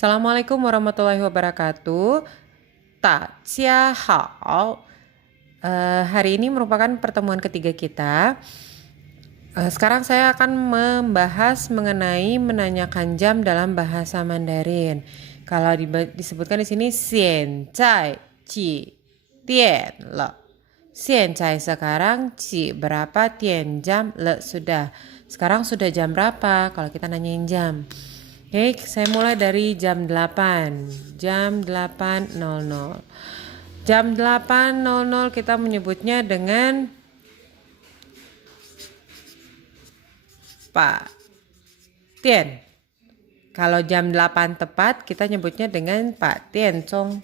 Assalamualaikum warahmatullahi wabarakatuh. Jia hao. Hari ini merupakan pertemuan ketiga kita. Sekarang saya akan membahas mengenai menanyakan jam dalam bahasa Mandarin. Kalau disebutkan di sini xian zai ji dian le. Xian zai sekarang ji berapa, tian jam le sudah. Sekarang sudah jam berapa kalau kita nanyain jam. Oke, saya mulai dari jam 8. Jam 8.00. Jam 8.00 kita menyebutnya dengan Pak Tian. Kalau jam 8 tepat kita nyebutnya dengan Pak Tian Cong.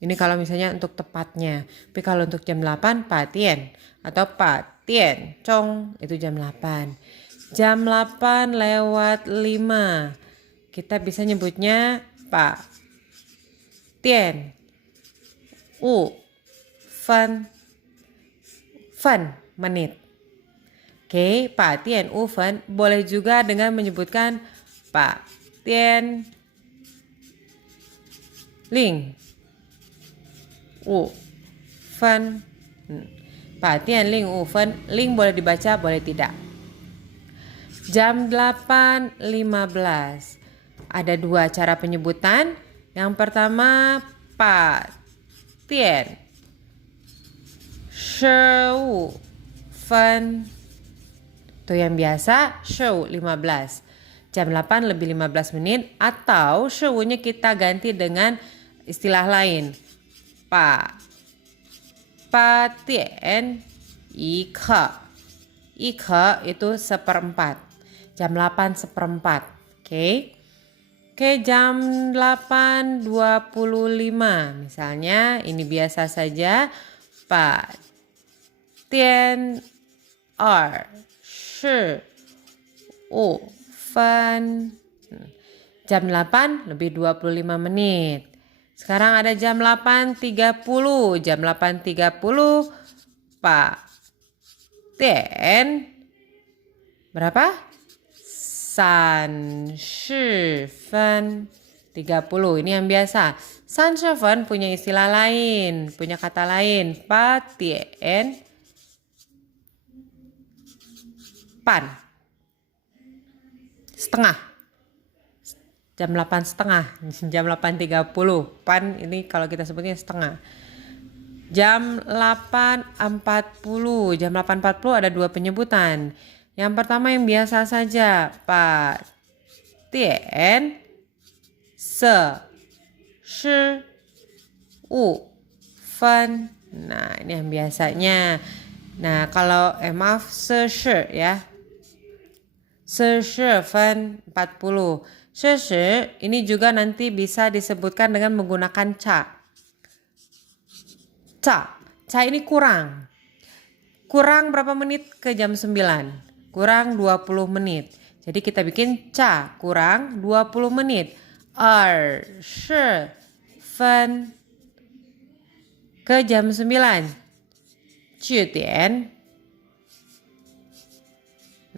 Ini kalau misalnya untuk tepatnya. Tapi kalau untuk jam 8 Pak Tian atau Pak Tian Cong itu jam 8. Jam 8 lewat 5 kita bisa nyebutnya Pak Tian U Fan menit. Oke, Pak Tian U Fan boleh juga dengan menyebutkan Pak Tian Ling U Fan. Pak Tian Ling U Fan, Ling boleh dibaca boleh tidak. Jam 8.15. Ada dua cara penyebutan. Yang pertama Pak Tian Shou Fan. Itu yang biasa, Shou 15. Jam 8 lebih 15 menit. Atau Shou-nya kita ganti dengan istilah lain. Pa Tian Ike. Ike itu seperempat. Jam 8 seperempat. Oke, jam 8.25. Misalnya ini biasa saja. Pak Tian Er Shi U Fan. Jam 8 lebih 25 menit. Sekarang ada jam 8.30. Jam 8.30 Pak Tian berapa? San Shi Fan 30. Ini yang biasa. San Shi Fan punya istilah lain, punya kata lain. Pa Tian Pan setengah. Jam 8 setengah. Jam 8.30. Pan ini kalau kita sebutnya setengah. Jam 8.40. Jam 8.40 ada dua penyebutan. Yang pertama yang biasa saja, Pak Tian Se Shi U Fan. Nah, ini yang biasanya. Nah, kalau maaf Se Shi ya. Se Shi Fan 40. Se Shi ini juga nanti bisa disebutkan dengan menggunakan ca. Ca ini kurang. Kurang berapa menit ke jam 9? Kurang 20 menit. Jadi kita bikin ca kurang 20 menit. Shi Fan ke jam 9. Dian.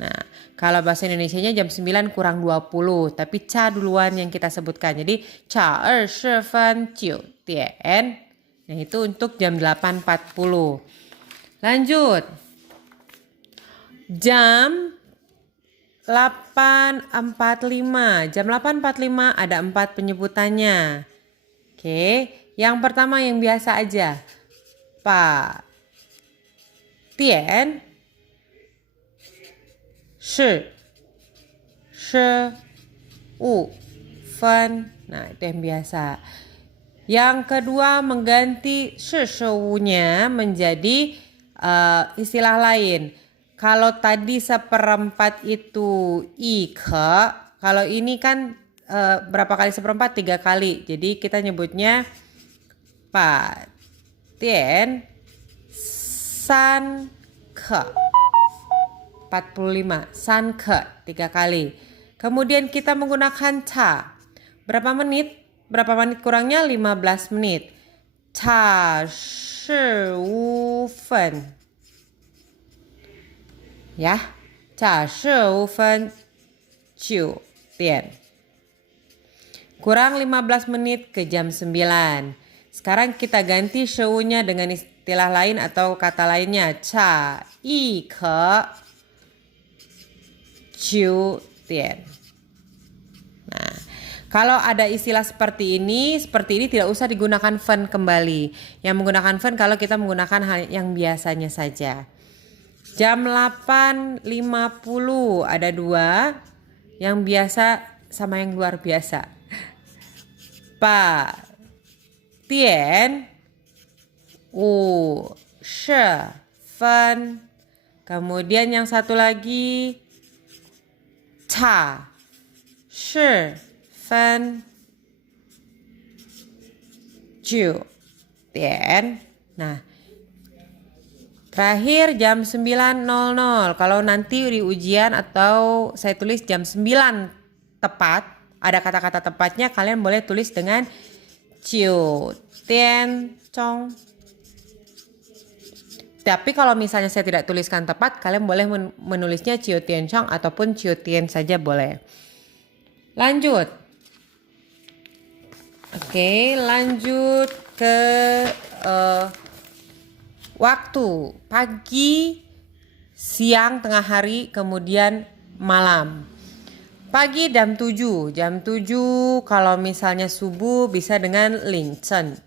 Nah, kalau bahasa Indonesianya jam 9 kurang 20. Tapi ca duluan yang kita sebutkan. Jadi ca Shi Fan Dian. Nah, itu untuk jam 8.40. Lanjut. Jam 8.45. Jam 8.45 ada 4 penyebutannya. Oke, yang pertama yang biasa aja. Pak Tian Shi U Fan. Nah, itu yang biasa. Yang kedua mengganti Shi-nya menjadi istilah lain. Kalau tadi seperempat itu ike, kalau ini kan berapa kali seperempat? 3 kali. Jadi kita nyebutnya Pak Tian San Ke 45. San Ke 3 kali. Kemudian kita menggunakan ca. Berapa menit? Berapa menit kurangnya? 15 menit. Ca shi wu fen. Ya, 假设5分9点. Kurang 15 menit ke jam 9. Sekarang kita ganti shou-nya dengan istilah lain atau kata lainnya. Cha yi ke jiu dian. Nah, kalau ada istilah seperti ini tidak usah digunakan fen kembali. Yang menggunakan fen kalau kita menggunakan hal yang biasanya saja. Jam 8.50 ada 2 yang biasa sama yang luar biasa. Pa Tian Wu She Fen. Kemudian yang satu lagi Ta Shi Fen Jiu Dian. Nah, terakhir jam 9.00. Kalau nanti di ujian atau saya tulis jam 9 tepat, ada kata-kata tepatnya, kalian boleh tulis dengan jiu tian chong. Tapi kalau misalnya saya tidak tuliskan tepat, kalian boleh menulisnya jiu tian chong ataupun jiu tian saja boleh. Lanjut. Oke, lanjut ke waktu pagi, siang, tengah hari, kemudian malam. Pagi jam 7. Jam 7 kalau misalnya subuh bisa dengan lingchen.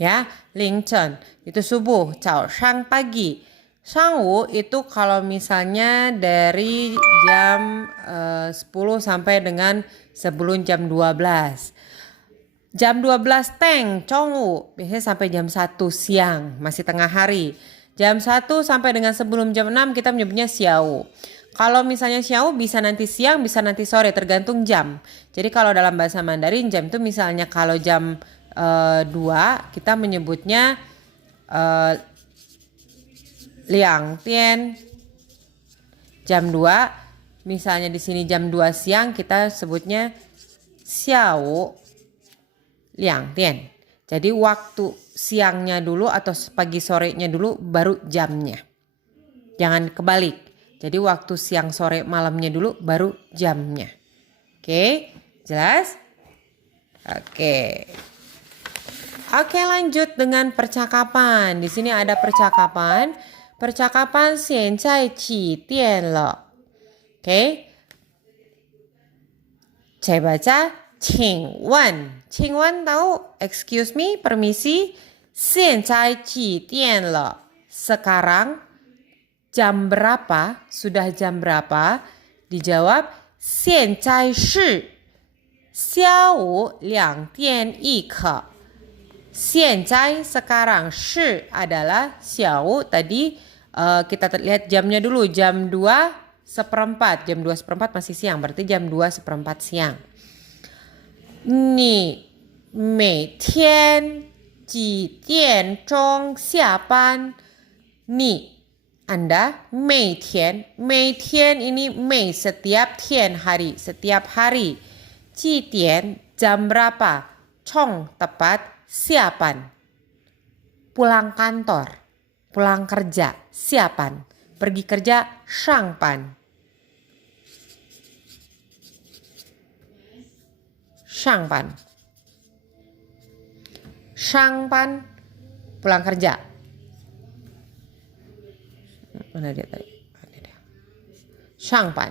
Ya, lingchen itu subuh, caoshang pagi. Shangwu itu kalau misalnya dari jam 10 sampai dengan sebelum jam 12. Jam 12 teng, congwu, biasanya sampai jam 1 siang, masih tengah hari. Jam 1 sampai dengan sebelum jam 6 kita menyebutnya xiao. Kalau misalnya xiao bisa nanti siang, bisa nanti sore, tergantung jam. Jadi kalau dalam bahasa Mandarin jam itu misalnya kalau jam 2 kita menyebutnya liang tian. Jam 2 misalnya di sini jam 2 siang kita sebutnya xiao liang tian. Jadi waktu siangnya dulu atau pagi sorenya dulu baru jamnya. Jangan kebalik. Jadi waktu siang sore malamnya dulu baru jamnya. Oke, jelas? Oke. Oke, lanjut dengan percakapan. Di sini ada percakapan. Percakapan 现在几点了? Oke. Saya baca. 请问tahu excuse me, permisi. 现在几点了? Sekarang jam berapa? Sudah jam berapa? Dijawab 现在是下午2点1刻. 现在sekarang 是 adalah 下午 tadi kita lihat jamnya dulu jam 2:15. Jam 2:15 masih siang, berarti jam 2:15 siang. 你每天几点钟下班? 你 Anda 每天 ini 每 setiap 天 hari, setiap hari. 几点 jam berapa? 冲 tepat, 下班 pulang kantor, pulang kerja, 下班 pergi kerja, 上班 上班 pulang kerja. Mana dia tadi? Ada dia. 上班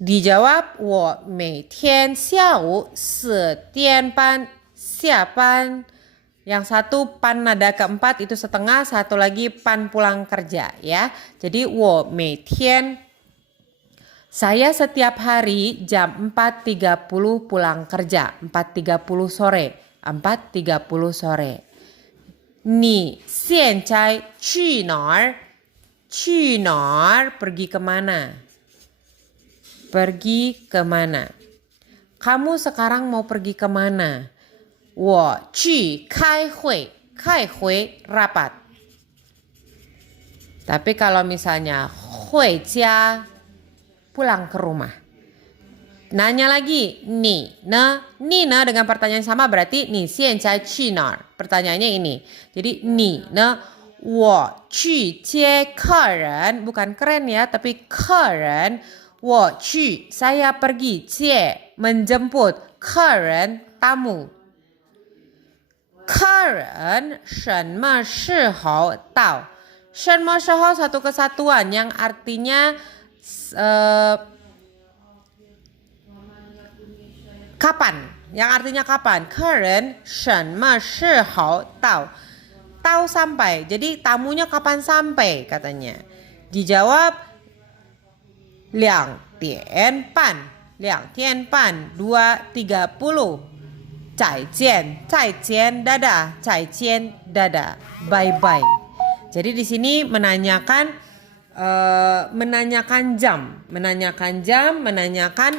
dijawab 我每天下午4点半下班. Yang satu pan nada keempat itu setengah, satu lagi pan pulang kerja ya. Jadi 我每天 saya setiap hari jam 4.30 pulang kerja, 4.30 sore, 4.30 sore. 你现在去哪儿? 去哪儿 pergi kemana? Pergi kemana? Kamu sekarang mau pergi kemana? 我去开会, 开会 rapat. Tapi kalau misalnya 回家 pulang ke rumah. Nanya lagi, ni na dengan pertanyaan sama berarti ni 现在去哪儿? Pertanyaannya ini. Jadi ni na 我去接客人 bukan keren ya, tapi 客人我去 saya pergi 接 menjemput 客人 tamu 客人什么时候到什么时候satu kesatuan yang artinya kapan yang artinya kapan 客人什么时候到 tahu sampai jadi tamunya kapan sampai katanya dijawab 2:30 2:30再见 dadah 再见 dadah bye bye jadi di sini menanyakan jam menanyakan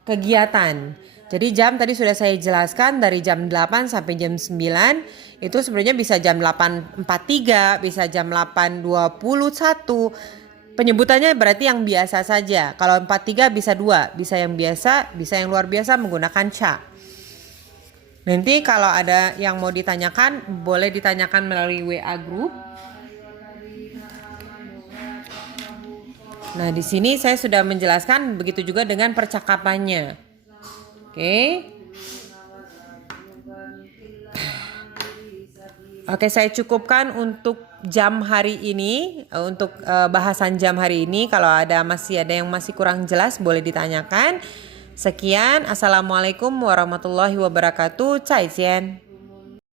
kegiatan. Jadi jam tadi sudah saya jelaskan dari jam 8 sampai jam 9 itu sebenarnya bisa jam 8.43, bisa jam 8.21. Penyebutannya berarti yang biasa saja. Kalau 43 bisa 2, bisa yang biasa, bisa yang luar biasa menggunakan cha. Nanti kalau ada yang mau ditanyakan boleh ditanyakan melalui WA group. Nah, di sini saya sudah menjelaskan begitu juga dengan percakapannya. Oke, saya cukupkan untuk jam hari ini, untuk bahasan jam hari ini. Kalau masih ada yang masih kurang jelas boleh ditanyakan. Sekian, assalamualaikum warahmatullahi wabarakatuh. 再见